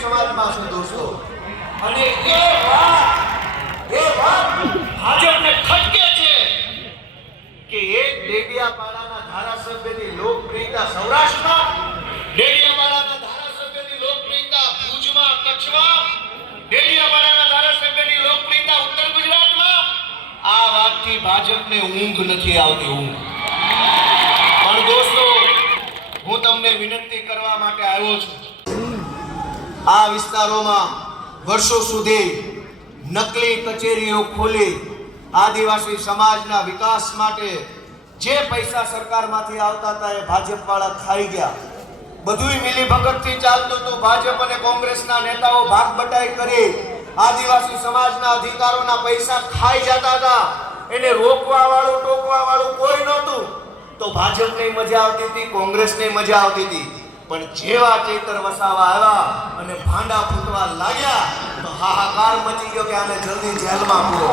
સમાજમાં છે દોસ્તો, અને એ વાત ભાજપને ખટકે છે કે એક ડેડિયાપાડાના ધારાસભ્યની લોકપ્રિયતા સૌરાષ્ટ્રમાં, ડેડિયાપાડાના ધારાસભ્યની લોકપ્રિયતા ભુજમાં, કચ્છમાં, ડેડિયાપાડાના ધારાસભ્યની લોકપ્રિયતા ઉત્તર ગુજરાતમાં. આ વાતથી ભાજપને ઊંઘ નથી આવતી, ઊંઘ. પણ દોસ્તો, હું તમને વિનંતી કરવા માટે આવ્યો છું. આ વિસ્તારોમાં વર્ષો સુધી નકલી કચેરીઓ ખોલી આદિવાસી સમાજના વિકાસ માટે જે પૈસા સરકારમાંથી આવતા હતા એ ભાજપવાળા ખાઈ ગયા. બધુંય મિલીભગતથી ચાલતું હતું. ભાજપ અને કોંગ્રેસના નેતાઓ ભાગ બટાઈ કરી આદિવાસી સમાજના અધિકારોના પૈસા ખાઈ જતા હતા. એને રોકવા વાળું, ટોકવા વાળું કોઈ નહોતું. તો ભાજપને મજા આવતી હતી, કોંગ્રેસને મજા આવતી હતી. પણ જેવા ચૈતર વસાવા આવ્યા અને ભાંડા ફૂટવા લાગ્યા તો હાહાકાર મચી ગયો કે આને જલ્દી જેલમાં પૂરો.